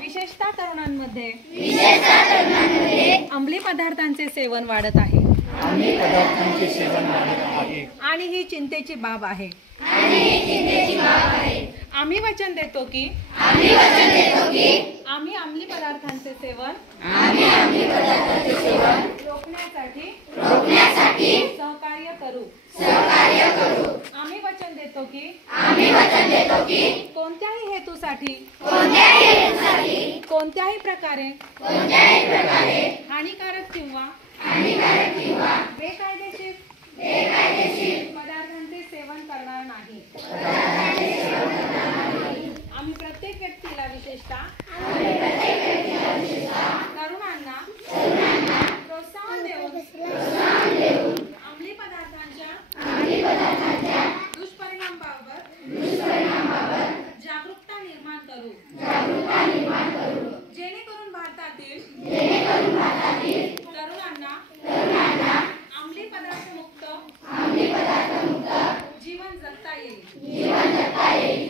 विशेषतः तरुणांमध्ये अंमली पदार्थांचे सेवन वाढत आहे आणि ही चिंतेची बाब आहे। आम्ही वचन देतो की आम्ही अंमली पदार्थांचे सेवन रोखण्यासाठी सहकार्य करू। आम्ही वचन देतो की कोणत्याही हेतूसाठी कोणत्याही प्रकारे हानिकारक किंवा बेकायदेशीर पदार्थांचे सेवन करणार नाही। आम्ही प्रत्येक व्यक्तीला विशेषतः तरुणांना प्रोत्साहन देऊन अंमली पदार्थांच्या दुष्परिणामांबाबत जागरूकता निर्माण करू जेणेकरून भारतातील तरुणांना अंमली पदार्थ मुक्त जीवन जगता येईल।